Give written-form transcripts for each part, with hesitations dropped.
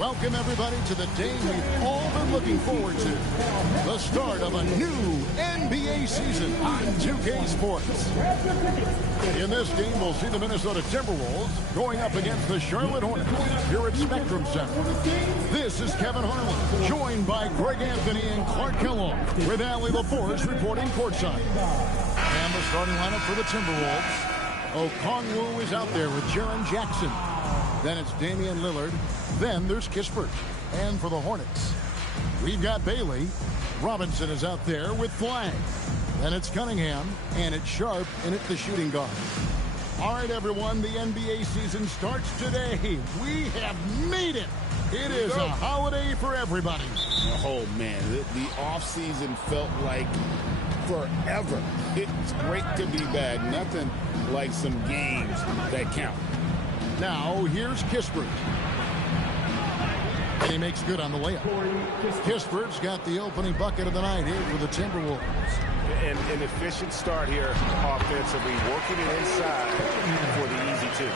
Welcome, everybody, to the day we've all been looking forward to. The start of a new NBA season on 2K Sports. In this game, we'll see the Minnesota Timberwolves going up against the Charlotte Hornets here at Spectrum Center. This is Kevin Harlan, joined by Greg Anthony and Clark Kellogg, with Allie LaForge reporting courtside. And the starting lineup for the Timberwolves. Okongwu is out there with Jaren Jackson. Then it's Damian Lillard. Then there's Kispert. And for the Hornets, we've got Bailey. Robinson is out there with Flagg. Then it's Cunningham. And it's Sharp and it's the shooting guard. All right, everyone, the NBA season starts today. We have made it. It is a holiday for everybody. Oh, man, the offseason felt like forever. It's great to be back. Nothing like some games that count. Now, here's Kispert. And he makes good on the layup. Kispert's got the opening bucket of the night here for the Timberwolves. An efficient start here offensively, working it inside for the easy two.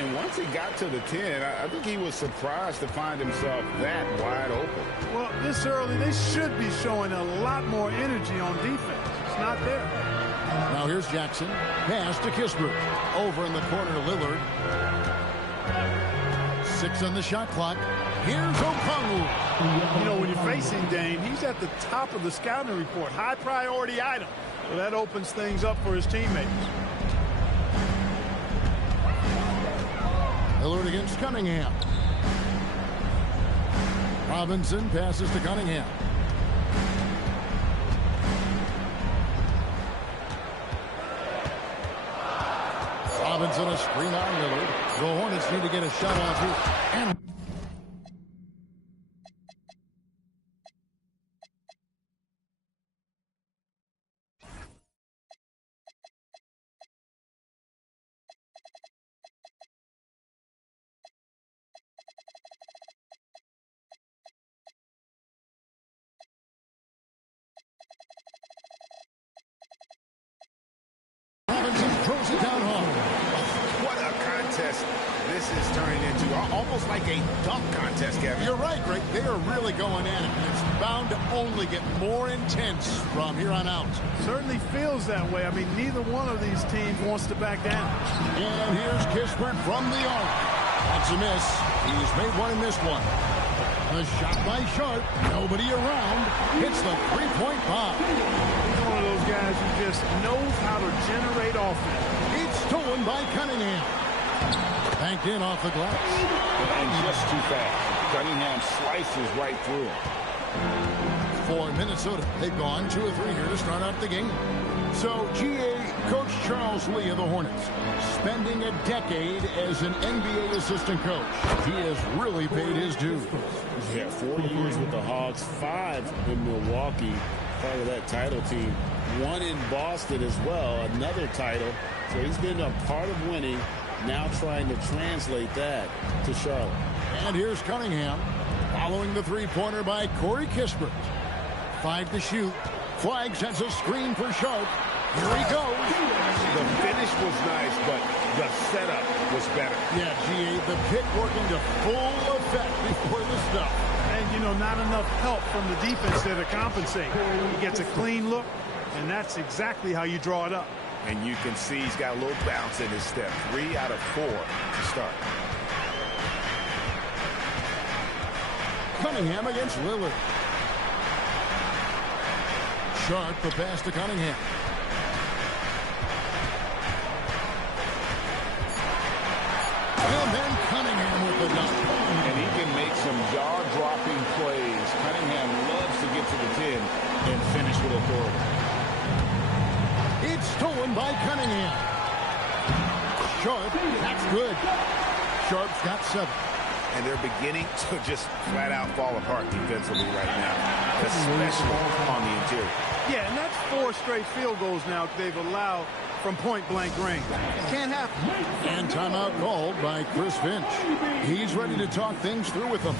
And once he got to the 10, I think he was surprised to find himself that wide open. Well, this early, they should be showing a lot more energy on defense. It's not there. Now here's Jackson. Pass to Kispert. Over in the corner, Lillard. 6 on the shot clock. Here's Okongwu. You know, when you're facing Dame, he's at the top of the scouting report. High priority item. So that opens things up for his teammates. Lillard against Cunningham. Robinson passes to Cunningham. Robinson a screen on Lillard. The Hornets need to get a shot off here. And Robinson throws it down hard. What a contest this is turning into. Almost like a dunk contest, Kevin. You're right, Greg. They are really going at it. And it's bound to only get more intense from here on out. Certainly feels that way. I mean, neither one of these teams wants to back down. And here's Kispert from the arc. That's a miss. He's made one and missed one. A shot by Sharp. Nobody around. Hits the three-point bomb. He's one of those guys who just knows how to generate offense. It's stolen by Cunningham. Banked in off the glass. And just too fast. Cunningham slices right through it. For Minnesota, they've gone 2 of 3 here to start out the game. So, GA, Coach Charles Lee of the Hornets, spending a decade as an NBA assistant coach. He has really paid his dues. Yeah, 4 years with the Hawks, 5 in Milwaukee, part of that title team. 1 in Boston as well, another title. So he's been a part of winning, now trying to translate that to Charlotte. And here's Cunningham, following the three-pointer by Corey Kispert. 5 to shoot. Flagg sends a screen for Sharp. Here he goes. The finish was nice, but the setup was better. Yeah, GA, the pick working to full effect before the stuff. And, you know, not enough help from the defense there to compensate. He gets a clean look, and that's exactly how you draw it up. And you can see he's got a little bounce in his step. 3 out of 4 to start. Cunningham against Lillard. Sharp, the pass to Cunningham. And then Cunningham with the dunk. And he can make some jaw-dropping plays. Cunningham loves to get to the 10 and finish with authority. It's stolen by Cunningham. Sharp, that's good. Sharp's got 7. And they're beginning to just flat-out fall apart defensively right now, especially on the interior. Yeah, and that's 4 straight field goals now they've allowed from point-blank range. Can't happen. And timeout called by Chris Finch. He's ready to talk things through with them.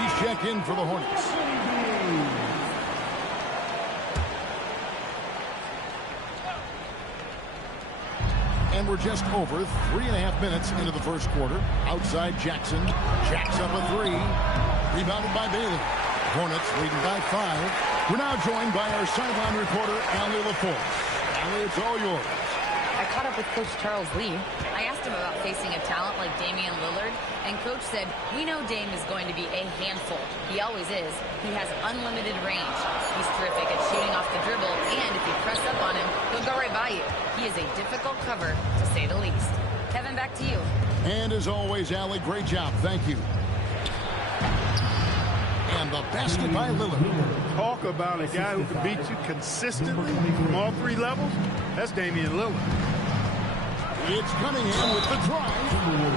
He's checked in for the Hornets. And we're just over 3.5 minutes into the first quarter. Outside Jackson. Jacks up a three. Rebounded by Bailey. Hornets leading by 5. We're now joined by our sideline reporter, Allie LaForce. Allie, it's all yours. I caught up with Coach Charles Lee. I asked him about facing a talent like Damian Lillard, and Coach said, we know Dame is going to be a handful. He always is. He has unlimited range. He's terrific at shooting off the dribble, and if you press up on him, he'll go right by you. He is a difficult cover, to say the least. Kevin, back to you. And as always, Allie, great job. Thank you. And the basket by Lillard. Talk about a guy who can beat you consistently from all 3 levels. That's Damian Lillard. It's Cunningham with the drive.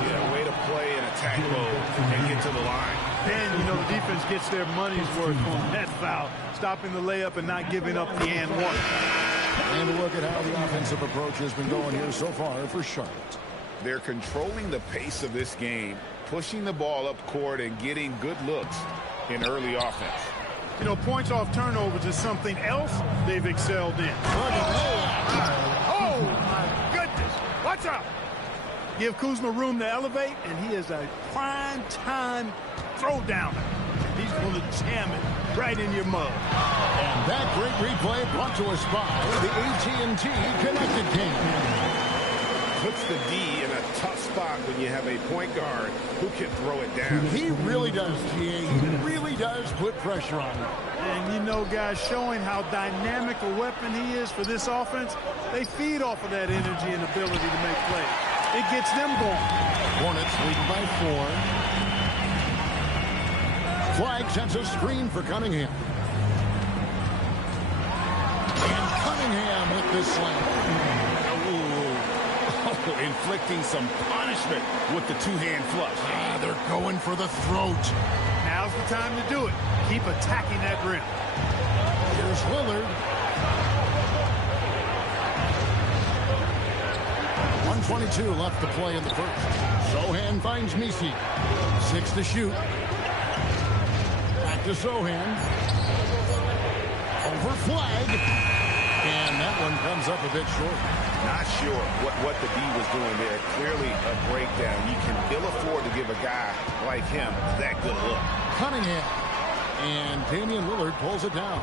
Yeah, way to play in attack mode and get to the line. And, you know, the defense gets their money's worth on that foul, stopping the layup and not giving up the and one. And a look at how the offensive approach has been going here so far for Charlotte. They're controlling the pace of this game, pushing the ball up court and getting good looks in early offense. You know, points off turnovers is something else they've excelled in. Oh, my goodness. Watch out. Give Kuzma room to elevate, and he is a prime-time throwdowner. He's going to jam it right in your mug. And that great replay brought to us by the AT&T Connected Game. Puts the D in a tough spot when you have a point guard who can throw it down. He really does, G.A. He really does put pressure on him. And, you know, guys, showing how dynamic a weapon he is for this offense, they feed off of that energy and ability to make plays. It gets them going. Hornets leading by 4. Flagg sends a screen for Cunningham. And Cunningham with the slam. Inflicting some punishment with the two-hand flush. They're going for the throat. Now's the time to do it. Keep attacking that rim. Here's Lillard. 1:22 left to play in the first. Sohan finds Misi. 6 to shoot. Back to Sohan. Over Flagg. And that one comes up a bit short. Not sure what the D was doing there. Clearly a breakdown. You can ill afford to give a guy like him that good look. Cunningham. And Damian Lillard pulls it down.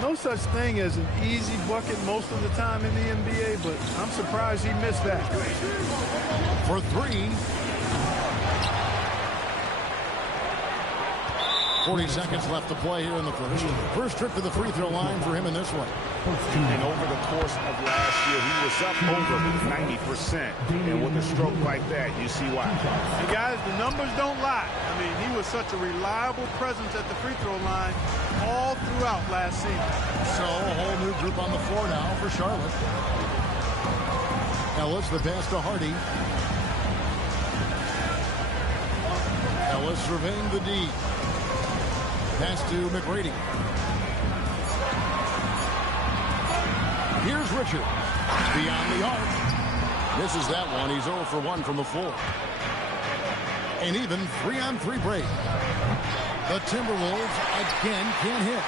No such thing as an easy bucket most of the time in the NBA, but I'm surprised he missed that. For 3. 40 seconds left to play here in the first. First trip to the free throw line for him in this one. And over the course of last year, he was up over 90%. And with a stroke like that, you see why. And guys, the numbers don't lie. I mean, he was such a reliable presence at the free throw line all throughout last season. So a whole new group on the floor now for Charlotte. Ellis the pass to Hardy. Ellis surveying the D. Pass to McGrady. Here's Richard. Beyond the arc. Misses that one. He's 0 for 1 from the floor. And even 3-on-3 break. The Timberwolves again can't hit.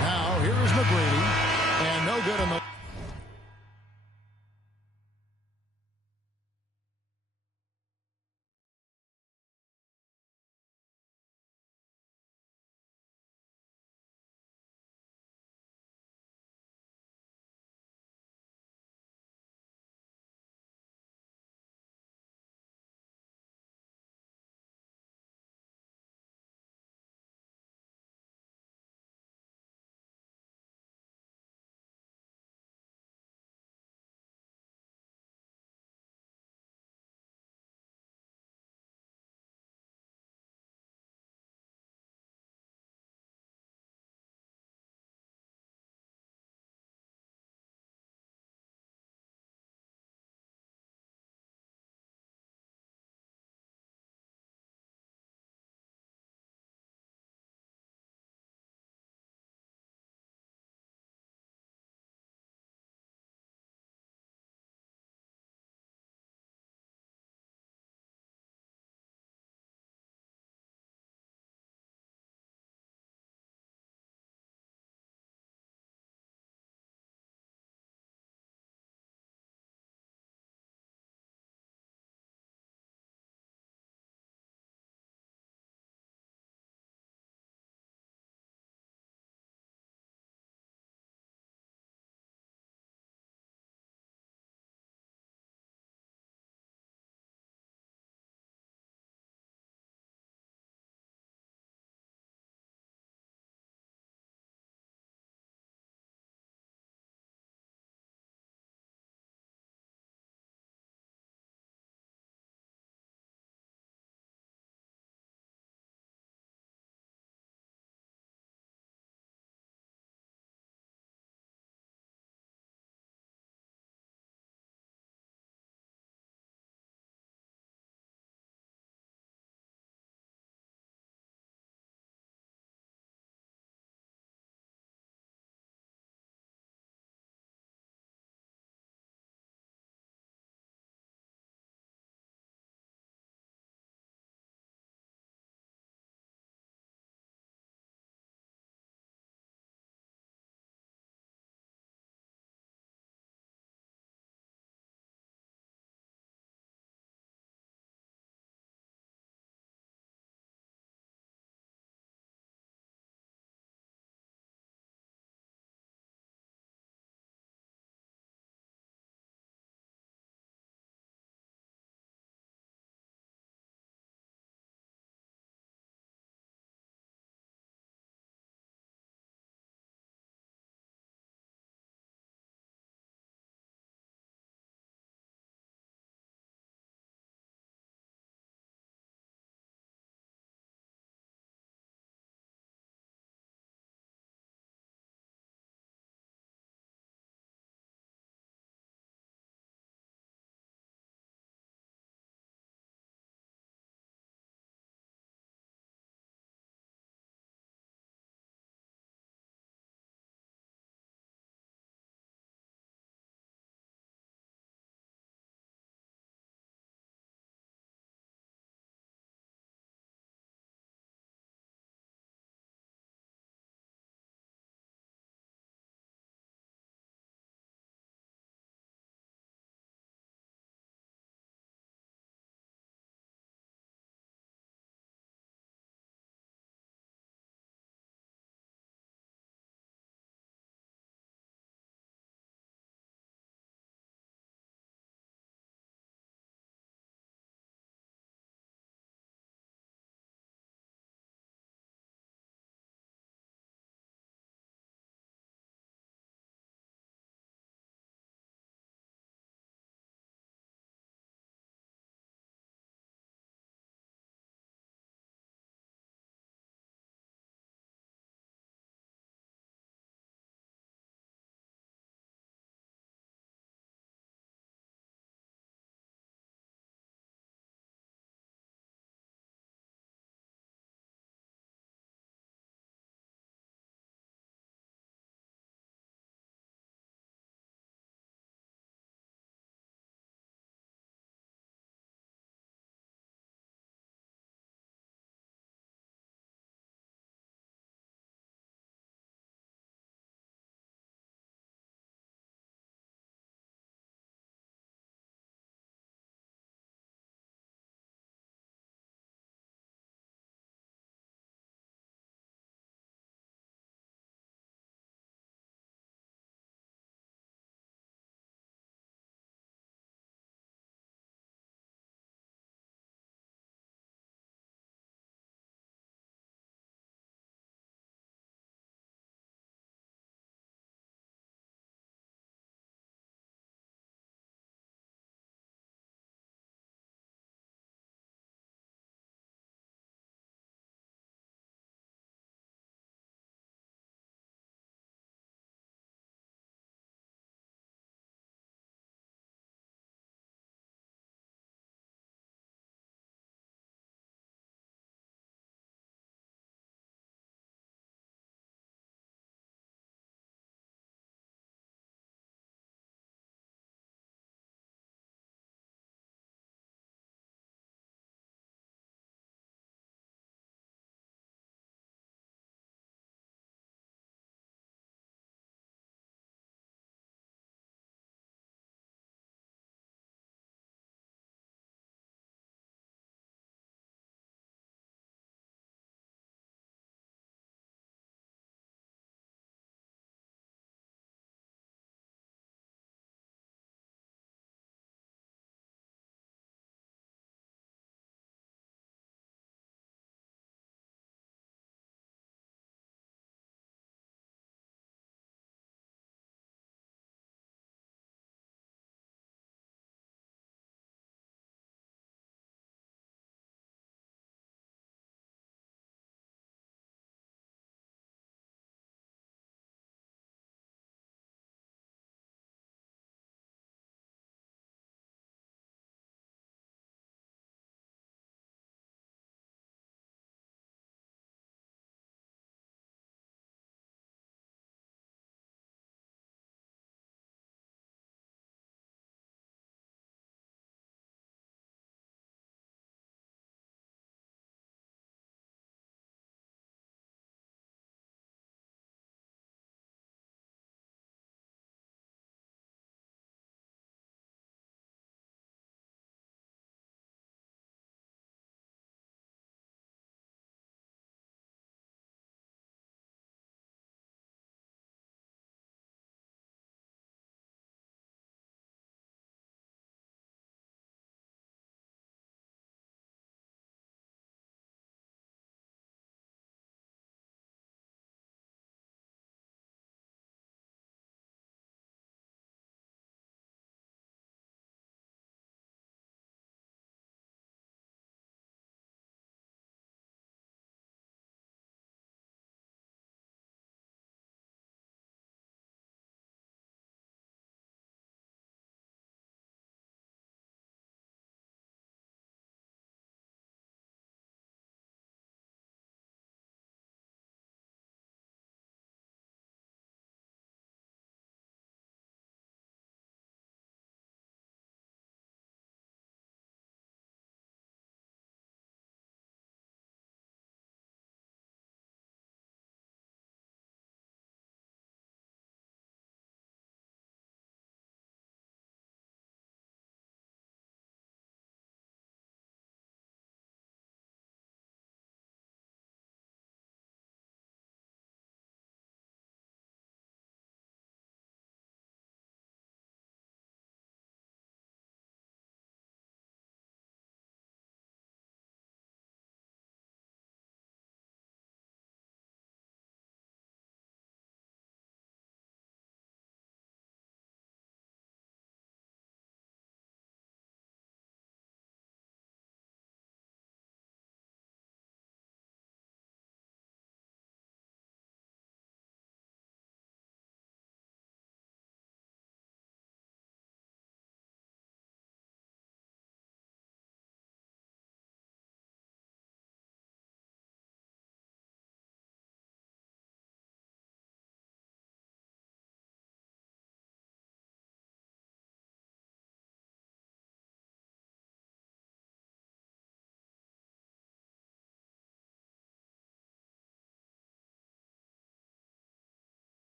Now here is McGrady. And no good in the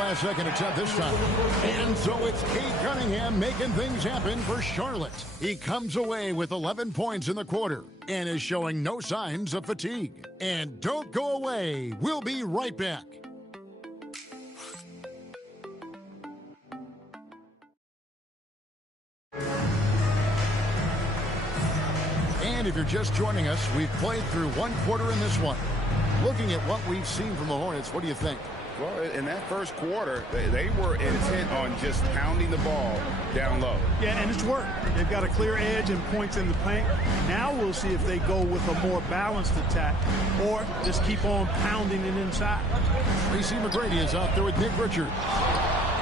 last-second attempt this time. And so it's Cade Cunningham making things happen for Charlotte. He comes away with 11 points in the quarter and is showing no signs of fatigue. And don't go away. We'll be right back. And if you're just joining us, we've played through one quarter in this one. Looking at what we've seen from the Hornets, what do you think? Well, in that first quarter, they were intent on just pounding the ball down low. Yeah, and it's worked. They've got a clear edge and points in the paint. Now we'll see if they go with a more balanced attack or just keep on pounding it inside. Tracy McGrady is out there with Nick Richards.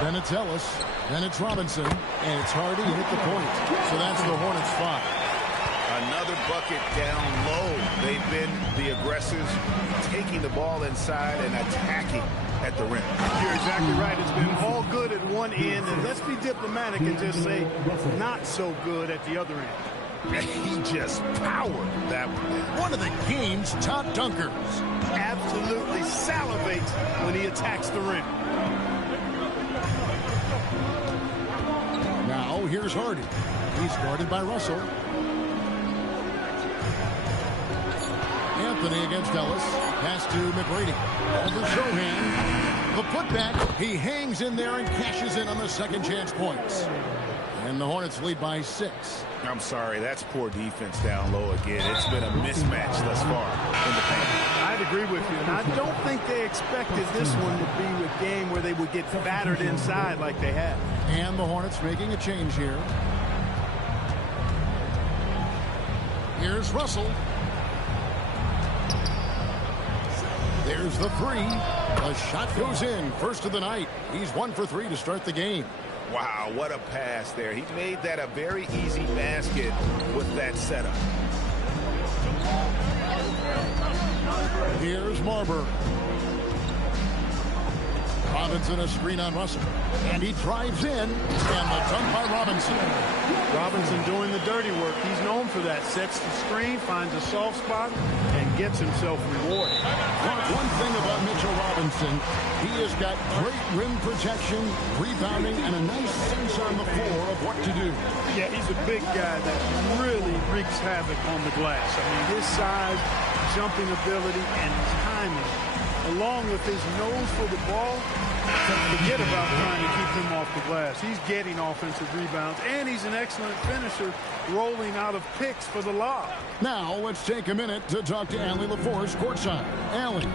Then it's Ellis. Then it's Robinson. And it's Hardy hit the point. So that's the Hornets' 5. Another bucket down low. They've been the aggressors, taking the ball inside and attacking at the rim. You're exactly right. It's been all good at one end, and let's be diplomatic and just say not so good at the other end. He just powered that one. One of the game's top dunkers. Absolutely salivates when he attacks the rim. Now here's Hardy. He's guarded by Russell. Anthony against Ellis. Pass to McGrady. Over Sohan. The putback. He hangs in there and cashes in on the second chance points. And the Hornets lead by 6. I'm sorry, that's poor defense down low again. It's been a mismatch thus far in the paint. I'd agree with you, and I don't think they expected this one to be a game where they would get battered inside like they have. And the Hornets making a change here. Here's Russell. There's the 3. A shot goes in. First of the night. He's 1 for 3 to start the game. Wow, what a pass there. He made that a very easy basket with that setup. Here's Marbury. Robinson a screen on Russell. And he drives in. And the dunk by Robinson. Robinson doing the dirty work. He's known for that. Sets the screen, finds a soft spot, and gets himself rewarded. One thing about Mitchell Robinson, he has got great rim protection, rebounding, and a nice sense on the floor of what to do. Yeah, he's a big guy that really wreaks havoc on the glass. I mean, his size, jumping ability, and timing, along with his nose for the ball, forget about trying to keep him off the glass. He's getting offensive rebounds, and he's an excellent finisher, rolling out of picks for the lob. Now, let's take a minute to talk to Allie LaForce courtside. Allie.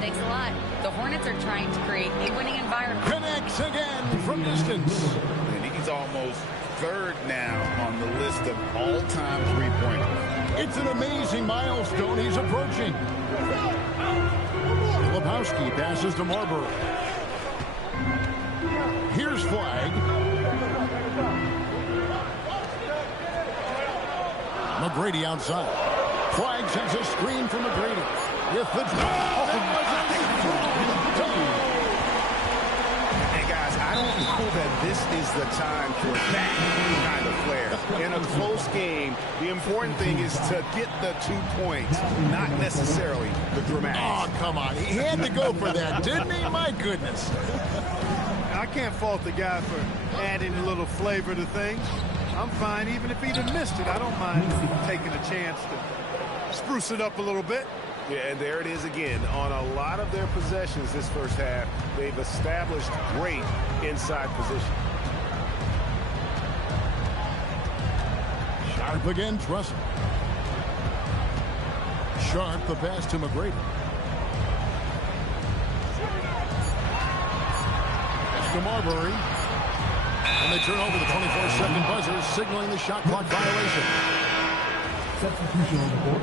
Thanks a lot. The Hornets are trying to create a winning environment. Connects again from distance. And he's almost 3rd now on the list of all-time three-pointers. It's an amazing milestone he's approaching. Lebowski passes to Marbury. Here's Flagg. McGrady outside. Flagg sends a screen from McGrady. With the Hey, guys, I don't know that this is the time for that kind of flair. In a close game, the important thing is to get the 2 points, not necessarily the dramatics. Oh, come on. He had to go for that, didn't he? My goodness. I can't fault the guy for adding a little flavor to things. I'm fine even if he'd have missed it. I don't mind taking a chance to spruce it up a little bit. Yeah, and there it is again. On a lot of their possessions this first half, they've established great inside position. Sharp against Russell. Sharp the pass to McGrady. Pass to Marbury. And they turn over the 24-second buzzer, signaling the shot clock violation. Substitution on the board.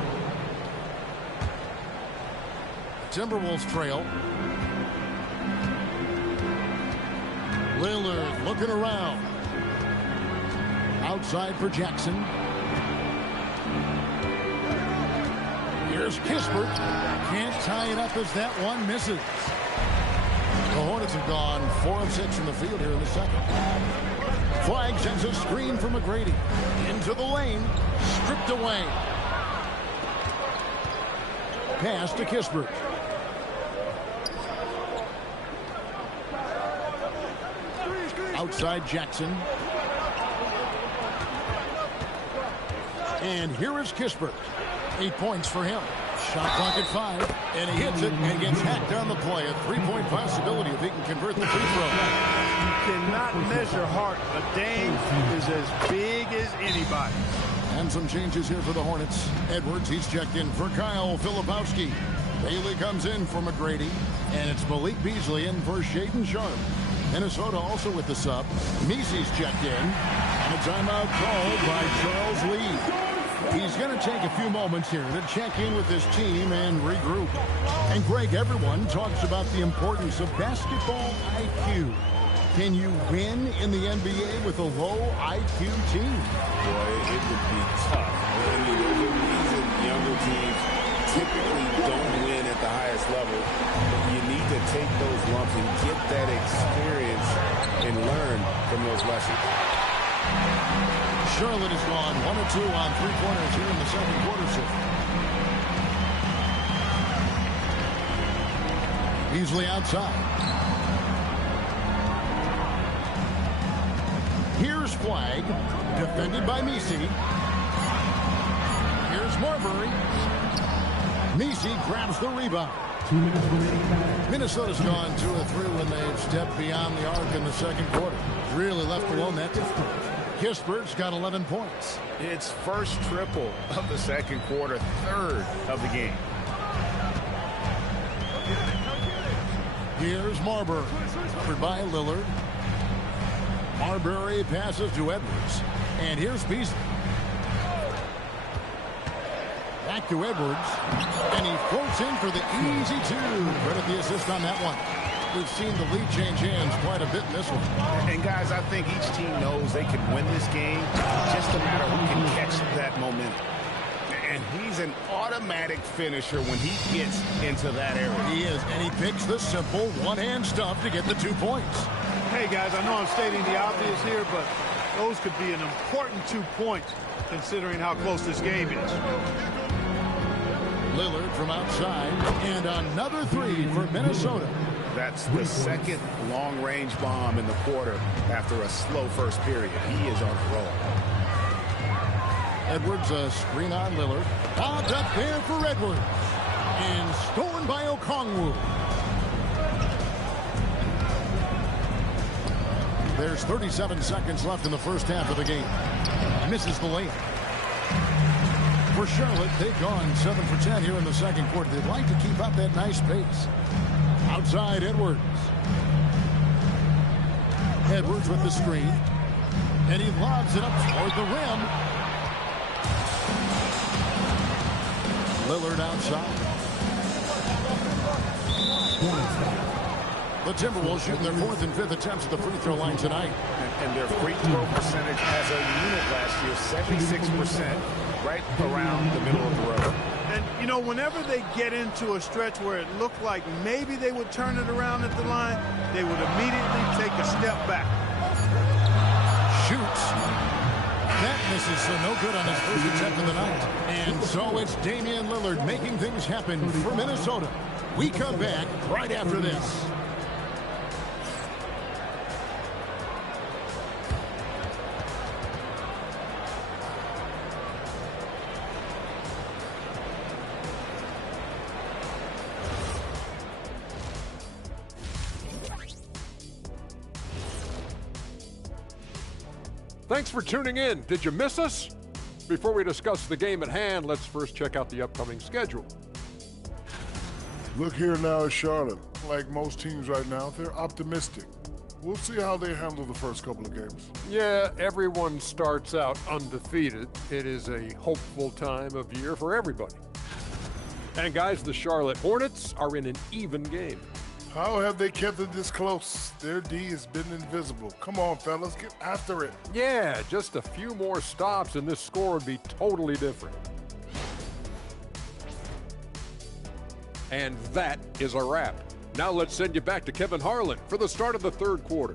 Timberwolves trail. Lillard looking around. Outside for Jackson. Here's Kispert. Can't tie it up as that one misses. The Hornets have gone 4 of 6 from the field here in the second. Flagg sends a screen for McGrady. Into the lane. Stripped away. Pass to Kispert. outside Jackson. And here is Kispert. 8 points for him. Shot clock at 5, and he hits it and gets hacked on the play. A 3-point possibility if he can convert the free throw. You cannot measure heart, but Dame is as big as anybody. And some changes here for the Hornets. Edwards, he's checked in for Kyle Filipowski. Bailey comes in for McGrady, and it's Malik Beasley in for Shaedon Sharpe. Minnesota also with the sub. Meese's checked in, and a timeout called by Charles Lee. He's going to take a few moments here to check in with his team and regroup. And Greg, everyone talks about the importance of basketball IQ. Can you win in the NBA with a low IQ team? Boy, it would be tough. I mean, there's a reason younger teams typically don't win at the highest level. But you need to take those lumps and get that experience and learn from those lessons. Charlotte has gone 1 of 2 on three-pointers here in the second quarter. Beasley outside. Here's Flagg, defended by Meese. Here's Marbury. Meese grabs the rebound. Minnesota's gone 2 of 3 when they've stepped beyond the arc in the second quarter. Really left alone that time. Kispert's got 11 points. It's first triple of the second quarter, third of the game. Here's Marbury, covered by Lillard. Marbury passes to Edwards. And here's Beasley. Back to Edwards. And he floats in for the easy 2. Credit the assist on that one. We've seen the lead change hands quite a bit in this one. And guys, I think each team knows they can win this game. Just a matter who can catch that momentum. And he's an automatic finisher when he gets into that area. He is, and he picks the simple one-hand stuff to get the 2 points. Hey, guys, I know I'm stating the obvious here, but those could be an important 2 points considering how close this game is. Lillard from outside, and another 3 for Minnesota. That's the second long-range bomb in the quarter after a slow first period. He is on a roll. Edwards, a screen on Lillard. Lobbed up there for Edwards. And stolen by Okongwu. There's 37 seconds left in the first half of the game. Misses the layup. For Charlotte, they've gone 7 for 10 here in the second quarter. They'd like to keep up that nice pace. Outside Edwards. Edwards with the screen. And he lobs it up toward the rim. Lillard outside. The Timberwolves shooting their 4th and 5th attempts at the free throw line tonight. And their free throw percentage as a unit last year, 76%, right around the middle of the road. And, you know, whenever they get into a stretch where it looked like maybe they would turn it around at the line, they would immediately take a step back. Shoots. That misses, so no good on his first attempt of the night. And so it's Damian Lillard making things happen for Minnesota. We come back right after this. Thanks for tuning in. Did you miss us? Before we discuss the game at hand, let's first check out the upcoming schedule. Look here now at Charlotte. Like most teams right now, they're optimistic. We'll see how they handle the first couple of games. Yeah, everyone starts out undefeated. It is a hopeful time of year for everybody. And guys, the Charlotte Hornets are in an even game. How have they kept it this close? Their D has been invisible. Come on, fellas, get after it. Yeah, just a few more stops and this score would be totally different. And that is a wrap. Now let's send you back to Kevin Harlan for the start of the third quarter.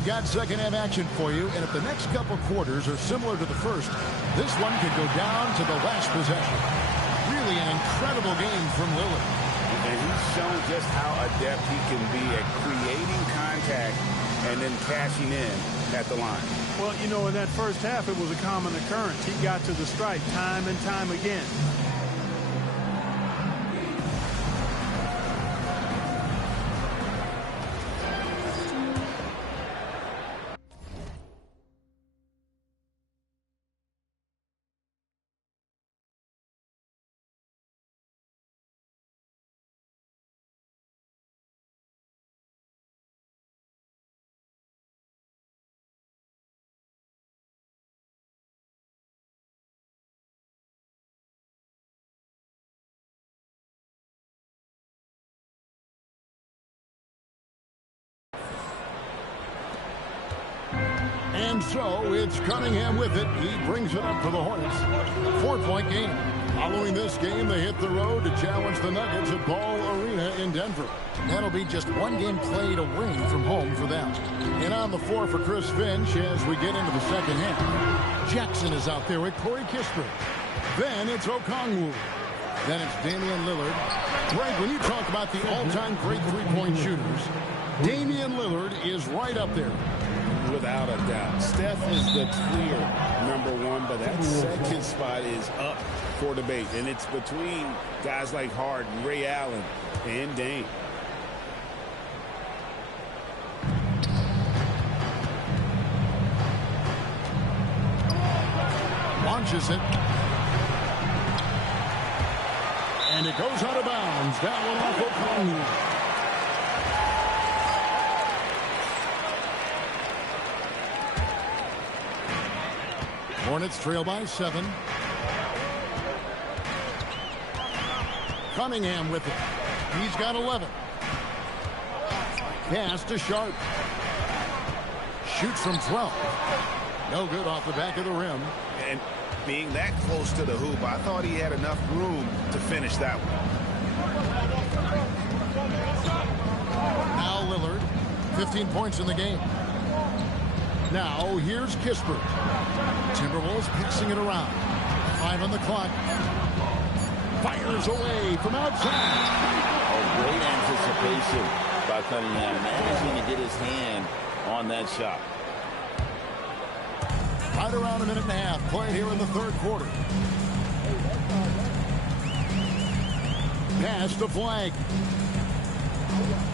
we've got second half action for you, and if the next couple quarters are similar to the first, this one could go down to the last possession. Really an incredible game from Lillard. And he's shown just how adept he can be at creating contact and then cashing in at the line. Well, you know, in that first half, it was a common occurrence. He got to the stripe time and time again. And so it's Cunningham with it. He brings it up for the Hornets. 4-point game. Following this game, they hit the road to challenge the Nuggets at Ball Arena in Denver. That'll be just one game played away from home for them. And on the floor for Chris Finch as we get into the second half. Jackson is out there with Corey Kispert. Then it's Okongwu. Then it's Damian Lillard. Greg, when you talk about the all-time great three-point shooters, Damian Lillard is right up there. Without a doubt. Steph is the clear number one, but that second spot is up for debate. And it's between guys like Harden, Ray Allen, and Dame. Launches it. And it goes out of bounds. That one off Okongwu. Hornets trail by 7. Cunningham with it. He's got 11. Pass to Sharp. Shoots from 12. No good off the back of the rim. And being that close to the hoop, I thought he had enough room to finish that one. Now Lillard, 15 points in the game. Now here's Kispert. Timberwolves passing it around. 5 on the clock. Fires away from outside. Oh, great anticipation by Cunningham, managing to get his hand on that shot. Right around a minute and a half played here in the third quarter. Pass to Flagg.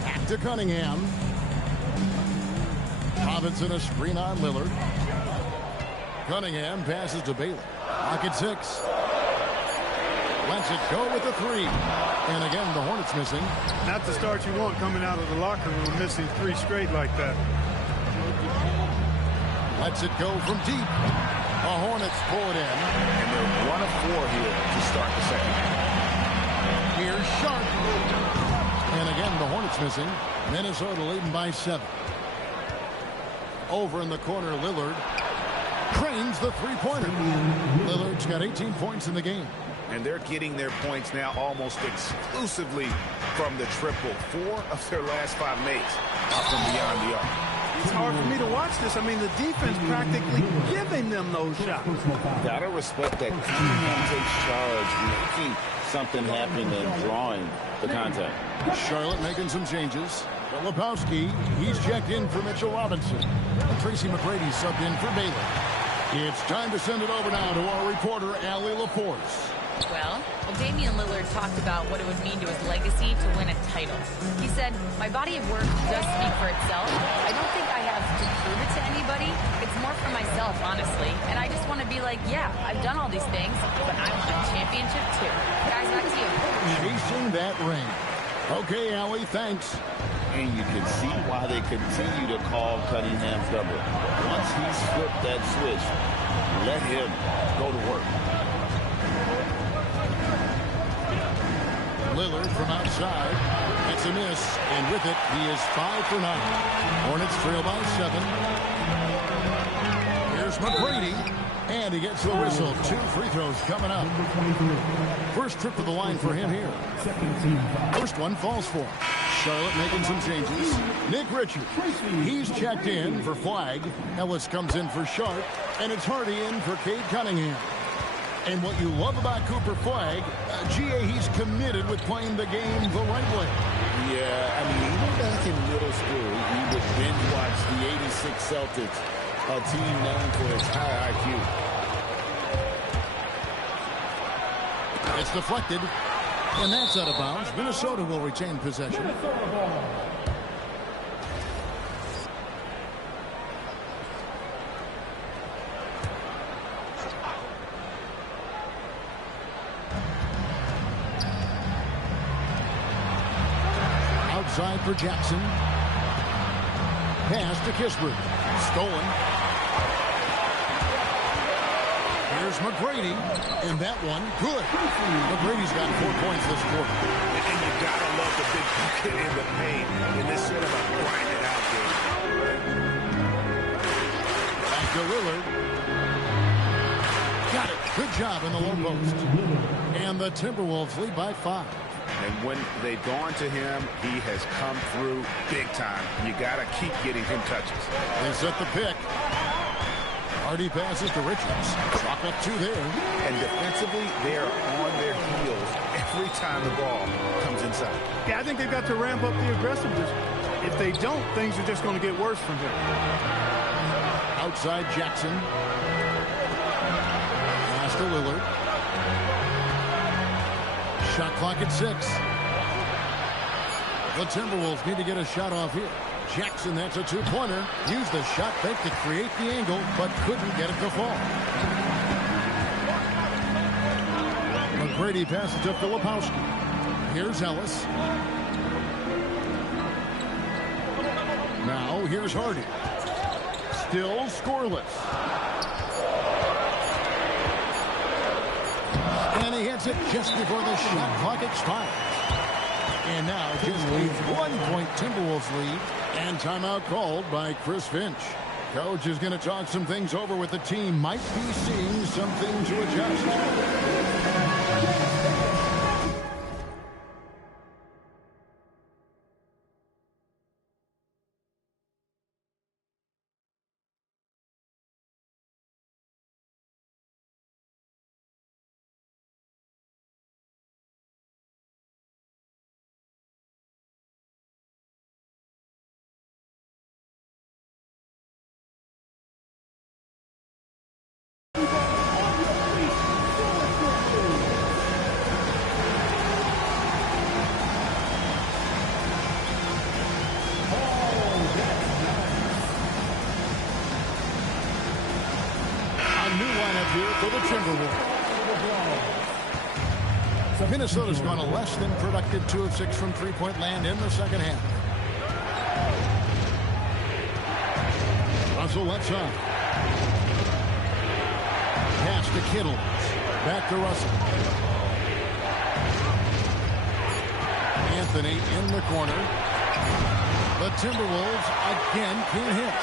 Back to Cunningham. Robinson a screen on Lillard. Cunningham passes to Bailey. Pocket 6. Lets it go with the 3. And again, the Hornets missing. Not the start you want coming out of the locker room, missing 3 straight like that. Lets it go from deep. The Hornets pull it in. And they're 1 of 4 here to start the second half. Here's Sharp. And again, the Hornets missing. Minnesota leading by 7. Over in the corner, Lillard cranes the three-pointer. Lillard's got 18 points in the game. And they're getting their points now almost exclusively from the triple. 4 of their last 5 makes are from beyond the arc. It's hard for me to watch this. I mean, the defense practically giving them those shots. Gotta respect that Cunningham takes charge, making something happen and drawing the contact. Charlotte making some changes. Lebowski, he's checked in for Mitchell Robinson. Tracy McGrady subbed in for Baylor. It's time to send it over now to our reporter, Allie LaForce. Well, Damian Lillard talked about what it would mean to his legacy to win a title. He said, my body of work does speak for itself. I don't think I have to prove it to anybody. It's more for myself, honestly. And I just want to be like, yeah, I've done all these things, but I want a championship too. Guys, back to you. Chasing that ring. Okay, Allie, thanks. And you can see why they continue to call Cunningham's number. Once he's flipped that switch, let him go to work. Lillard from outside. It's a miss, and with it, he is 5 for 9. Hornets trail by 7. Here's McGrady, and he gets the whistle. 2 free throws coming up. First trip to the line for him here. First one falls for him. Charlotte making some changes. Nick Richards, he's checked in for Flagg. Ellis comes in for Sharp, and it's Hardy in for Cade Cunningham. And what you love about Cooper Flagg, GA, he's committed with playing the game the right way. Yeah, I mean, even back in middle school, he would binge watch the '86 Celtics, a team known for its high IQ. It's deflected, and that's out of bounds. Minnesota will retain possession. Outside for Jackson. Pass to Kispert. Stolen. Here's McGrady. And that one, good. McGrady's got 4 points this quarter. And you gotta love the big bucket in the paint in this sort of a grinded out game. Back to Lillard. Got it. Good job in the low post. And the Timberwolves lead by 5. And when they've gone to him, he has come through big time. You got to keep getting him touches. They set the pick. Hardy passes to Richards. Clock up 2 there. And defensively, they are on their heels every time the ball comes inside. Yeah, I think they've got to ramp up the aggressiveness. If they don't, things are just going to get worse from here. Outside Jackson. Pass to Lillard. Shot clock at 6. The Timberwolves need to get a shot off here. Jackson, that's a 2-pointer. Used the shot fake to create the angle, but couldn't get it to fall. McGrady passes to Filipowski. Here's Ellis. Now, here's Hardy. Still scoreless. And he hits it just before the shot clock expires. And now just a 1-point Timberwolves lead. And timeout called by Chris Finch. Coach is going to talk some things over with the team. Might be seeing something to adjust. For the Timberwolves. Minnesota's gone a less than productive 2 of 6 from three-point land in the second half. Russell left side. Pass to Kittle. Back to Russell. Anthony in the corner. The Timberwolves again can't hit.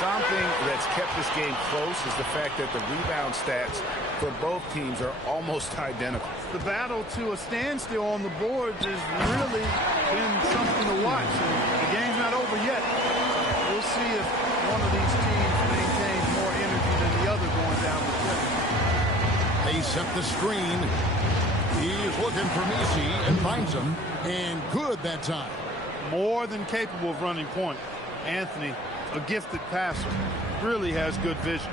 Something that's kept this game close is the fact that the rebound stats for both teams are almost identical. The battle to a standstill on the boards has really been something to watch. The game's not over yet. We'll see if one of these teams maintains more energy than the other going down the stretch. They set the screen. He's looking for Messi and finds him. And good that time. More than capable of running point. Anthony, a gifted passer, really has good vision.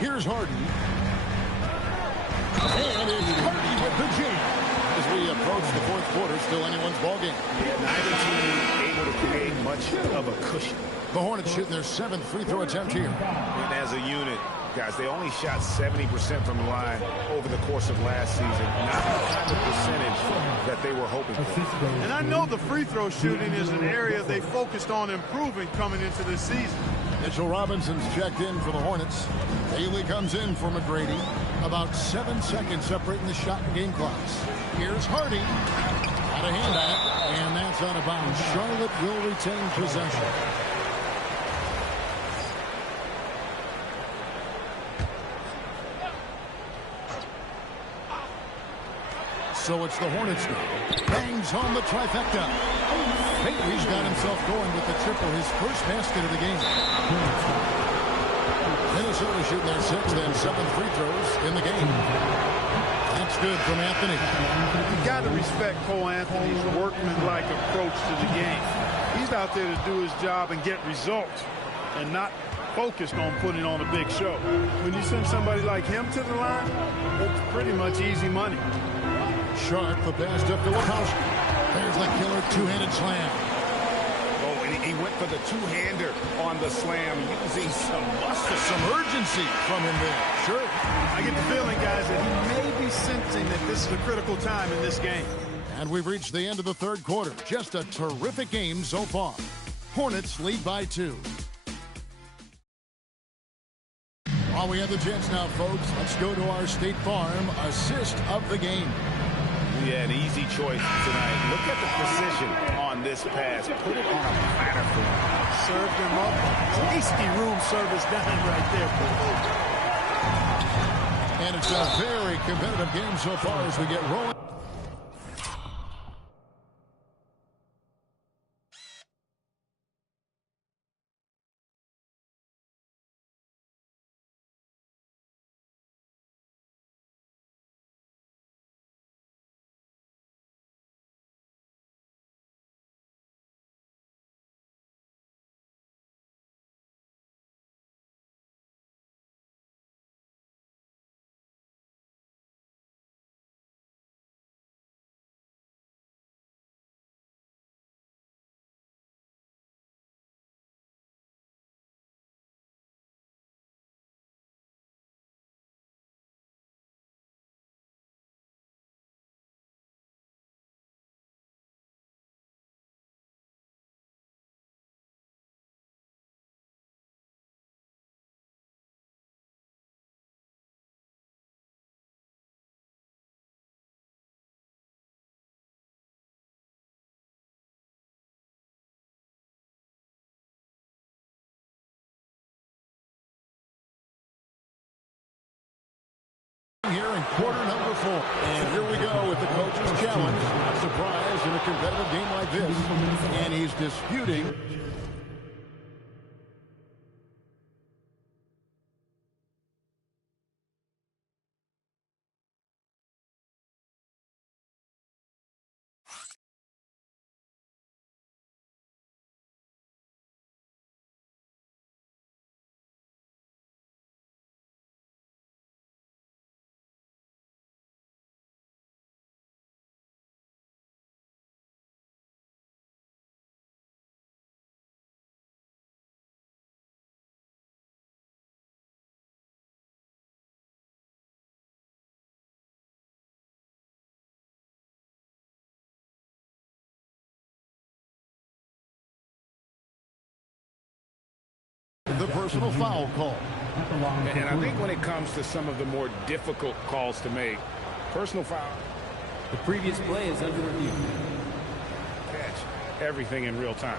Here's Hardy. And it's Hardy with the jam. As we approach the fourth quarter, still anyone's ballgame. Yeah, neither team able to create much of a cushion. The Hornets shooting their 7th free throw attempt here. And as a unit, guys, they only shot 70% from the line over the course of last season. Not the kind of percentage that they were hoping for. And I know the free throw shooting is an area they focused on improving coming into this season. Mitchell Robinson's checked in for the Hornets. Haley comes in for McGrady. About 7 seconds separating the shot and game clocks. Here's Hardy. Got a hand on it, and that's out of bounds. Charlotte will retain possession. So it's the Hornets now. Bangs home the trifecta. Bailey's got himself going with the triple, his first basket of the game. Minnesota shooting their 6th and 7th free throws in the game. That's good from Anthony. You got to respect Cole Anthony's workmanlike approach to the game. He's out there to do his job and get results and not focused on putting on a big show. When you send somebody like him to the line, it's pretty much easy money. Sharp, the pass to Filipowski. There's the killer two-handed slam. Oh, and he went for the two-hander on the slam, using some muscle, some urgency from him there. Sure. I get the feeling, guys, that he may be sensing that this is a critical time in this game. And we've reached the end of the third quarter. Just a terrific game so far. Hornets lead by 2. While we have the chance now, folks, let's go to our State Farm assist of the game. Yeah, an easy choice tonight. Look at the precision on this pass. Put it on a platter for him. Served him up. Tasty room service done right there. And it's a very competitive game so far as we get rolling. Here in quarter number 4. And here we go with the coach's challenge. Not surprised in a competitive game like this. And he's disputing. The personal foul call. And I think when it comes to some of the more difficult calls to make, personal foul. The previous play is under review. Catch everything in real time.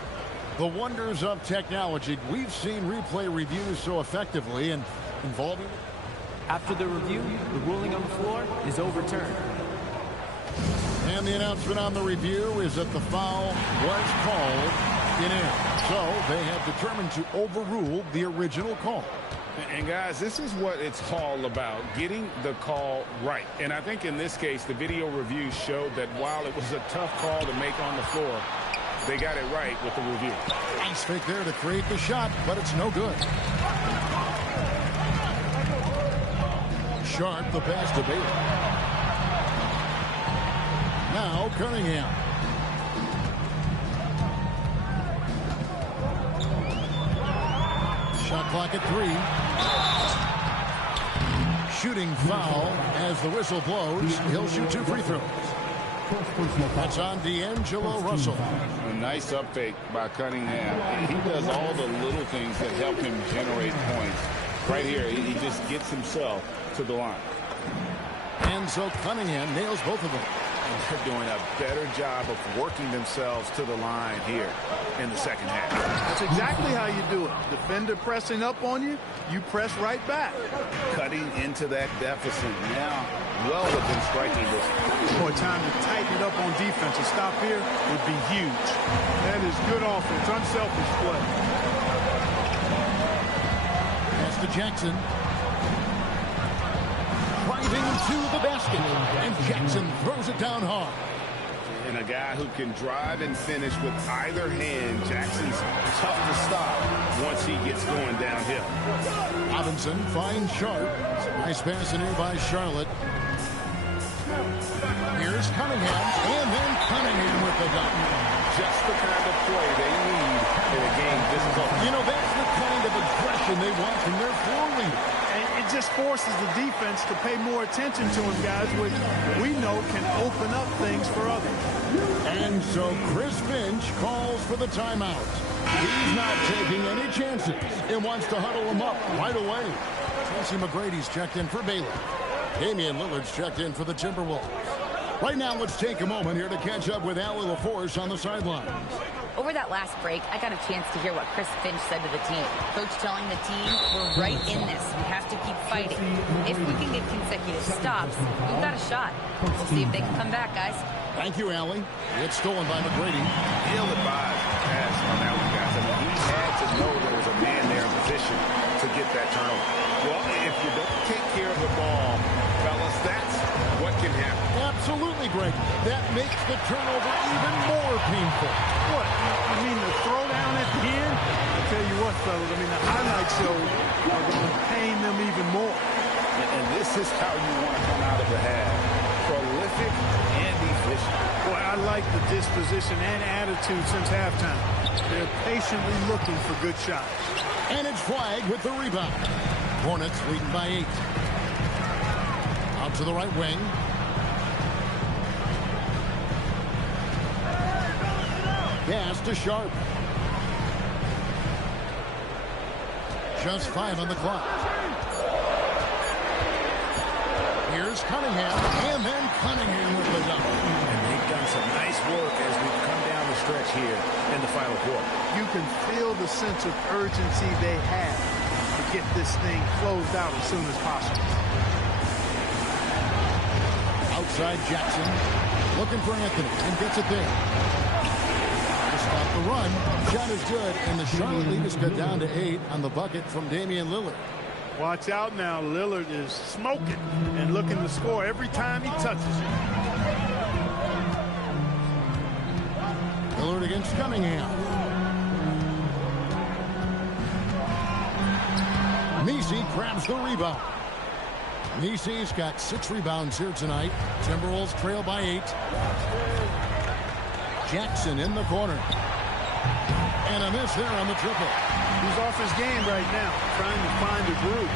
The wonders of technology. We've seen replay reviews so effectively and involving. After the review, the ruling on the floor is overturned. And the announcement on the review is that the foul was called in air. So they have determined to overrule the original call. And guys, this is what it's all about, getting the call right. And I think in this case, the video review showed that while it was a tough call to make on the floor, they got it right with the review. Nice fake there to create the shot, but it's no good. Sharp, the pass to Bailey. Now Cunningham. Shot clock at 3. Shooting foul as the whistle blows. He'll shoot 2 free throws. That's on D'Angelo Russell. A nice up fake by Cunningham. He does all the little things that help him generate points. Right here, he just gets himself to the line. And so Cunningham nails both of them. They're doing a better job of working themselves to the line here in the second half. That's exactly how you do it. Defender pressing up on you, you press right back. Cutting into that deficit now, well within striking distance. Boy, time to tighten it up on defense. A stop here would be huge. That is good offense, unselfish play. Pass to Jackson. Driving to the basket, and Jackson throws it down hard. And a guy who can drive and finish with either hand. Jackson's tough to stop once he gets going downhill. Robinson finds Sharp. Nice pass in here by Charlotte. Here's Cunningham, and then Cunningham with the dunk. Just the kind of play they need in a game this close. You know, that's the kind of aggression they want from their floor leader. And it just forces the defense to pay more attention to him, guys, which we know can open up things for others. And so Chris Finch calls for the timeout. He's not taking any chances and wants to huddle him up right away. Tracy McGrady's checked in for Baylor. Damian Lillard's checked in for the Timberwolves. Right now, let's take a moment here to catch up with Allie LaForce on the sidelines. Over that last break, I got a chance to hear what Chris Finch said to the team. Coach telling the team, we're right in this. We have to keep fighting. If we can get consecutive stops, we've got a shot. We'll see if they can come back, guys. Thank you, Allie. It's stolen by McGrady. Ill-advised pass on that one, guys. I mean, he had to know there was a man there in position to get that turnover. Well, if you don't take care of the ball, fellas, that's what can happen. Absolutely, Greg. That makes the turnover even more painful. What? You mean the throwdown at the end? I'll tell you what, fellas, I mean, the highlight shows are going to pain them even more. And this is how you want to come out of the half. Prolific and efficient. Boy, I like the disposition and attitude since halftime. They're patiently looking for good shots. And it's Flagg with the rebound. Hornets leading by 8. Out to the right wing. Pass to Sharp. Just 5 on the clock. Here's Cunningham, and then Cunningham with the dunk. And they've done some nice work as we've come down the stretch here in the final quarter. You can feel the sense of urgency they have to get this thing closed out as soon as possible. Outside Jackson, looking for Anthony, and gets it there. To stop the run, shot is good, and the Charlotte lead is cut down to 8 on the bucket from Damian Lillard. Watch out now. Lillard is smoking and looking to score every time he touches it. Lillard against Cunningham. Messi grabs the rebound. Messi's got 6 rebounds here tonight. Timberwolves trail by 8. Jackson in the corner. And a miss there on the triple. He's off his game right now, trying to find a groove.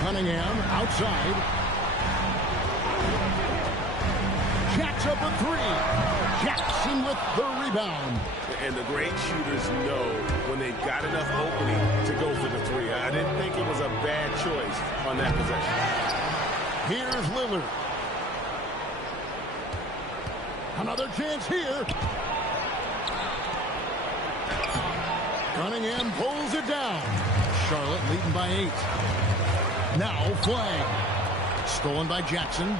Cunningham outside. Jacks up a 3. Jackson with the rebound. And the great shooters know when they've got enough opening to go for the 3. I didn't think it was a bad choice on that possession. Here's Lillard. Another chance here. Cunningham pulls it down. Charlotte leading by 8. Now Flagg. Stolen by Jackson.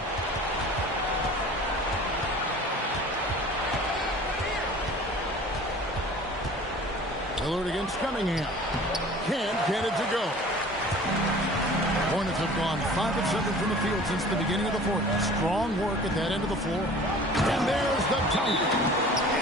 Lillard against Cunningham. Can't get it to go. Hornets have gone 5 of 7 from the field since the beginning of the 4th. Strong work at that end of the floor. And there's the dunk.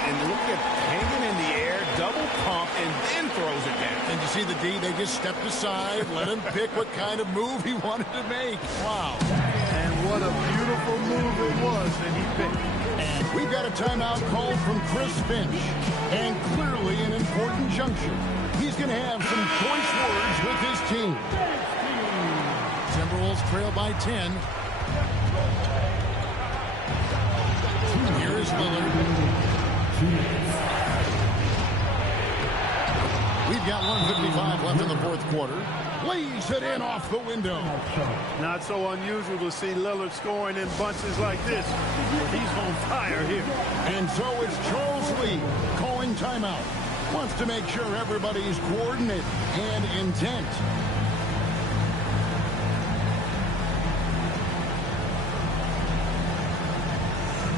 And look at hanging in the air, double pump, and then throws it down. And you see the D, they just stepped aside, let him pick what kind of move he wanted to make. Wow. And what a beautiful move it was that he picked. And we've got a timeout called from Chris Finch. And clearly an important juncture. He's going to have some choice words with his team. Timberwolves trail by 10. Here is Lillard. We've got 1:55 left in the 4th quarter. lays it in off the window. Not so unusual to see Lillard scoring in bunches like this. But he's on fire here. And so it's Charles Lee calling timeout. Wants to make sure everybody's coordinate and intent.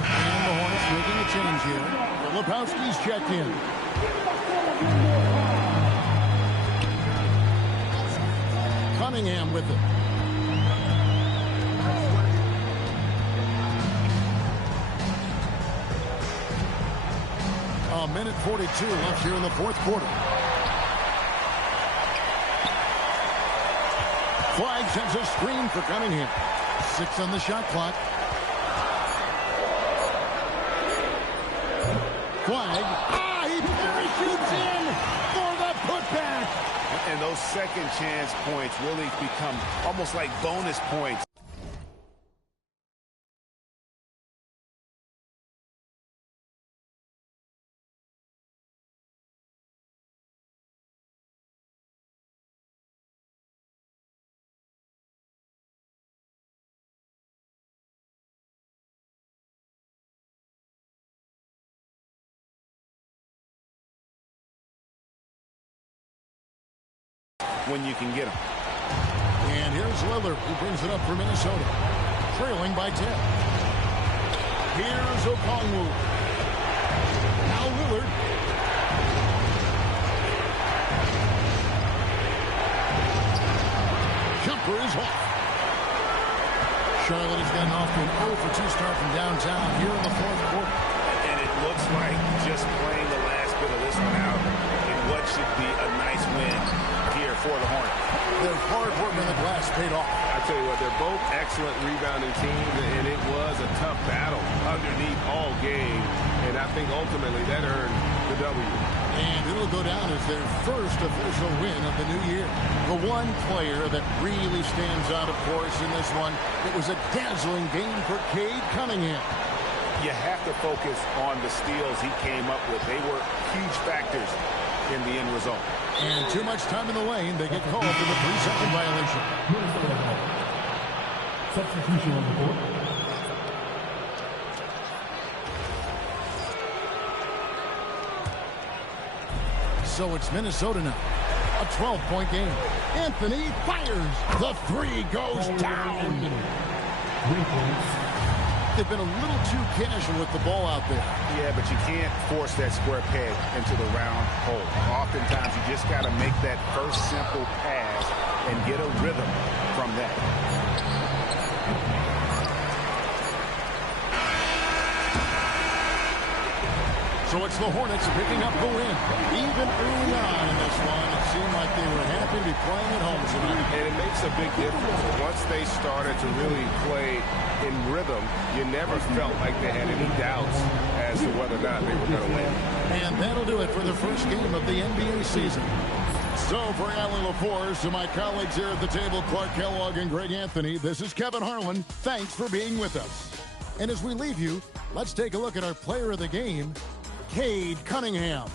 And the Hornets making a change here. Filipowski's checked in. Cunningham with it. A minute 42 left here in the fourth quarter. Flagg sends a screen for Cunningham. 6 on the shot clock. Flagg. He parachutes in for the putback. And those second chance points really become almost like bonus points. When you can get them. And here's Lillard, who brings it up for Minnesota, trailing by 10. Here's Okongwu. Now Lillard. Jumper is off. Charlotte has gotten off to an 0 for 2 start from downtown here in the fourth quarter. And it looks like just playing the last bit of this one out in what should be a nice win here for the Hornets. Their hard work on the glass paid off. I tell you what, they're both excellent rebounding teams, and it was a tough battle underneath all game, and I think ultimately that earned the W. And it'll go down as their first official win of the new year. The one player that really stands out, of course, in this one, it was a dazzling game for Cade Cunningham. You have to focus on the steals he came up with. They were huge factors in the end result. And too much time in the lane. They get called for the 3-second violation. Substitution on the board. So it's Minnesota now. A 12-point game. Anthony fires. The 3 goes down. 3 points. They've been a little too casual with the ball out there. Yeah, but you can't force that square peg into the round hole. Oftentimes, you just got to make that first simple pass and get a rhythm from that. So it's the Hornets picking up the win. Even early on in this one, it seemed like they were happy to be playing at home tonight. And it makes a big difference. Once they started to really play in rhythm, you never felt like they had any doubts as to whether or not they were going to win. And that'll do it for the first game of the NBA season. So for Alan LaForce and my colleagues here at the table, Clark Kellogg and Greg Anthony, this is Kevin Harlan. Thanks for being with us. And as we leave you, let's take a look at our player of the game, Cade Cunningham.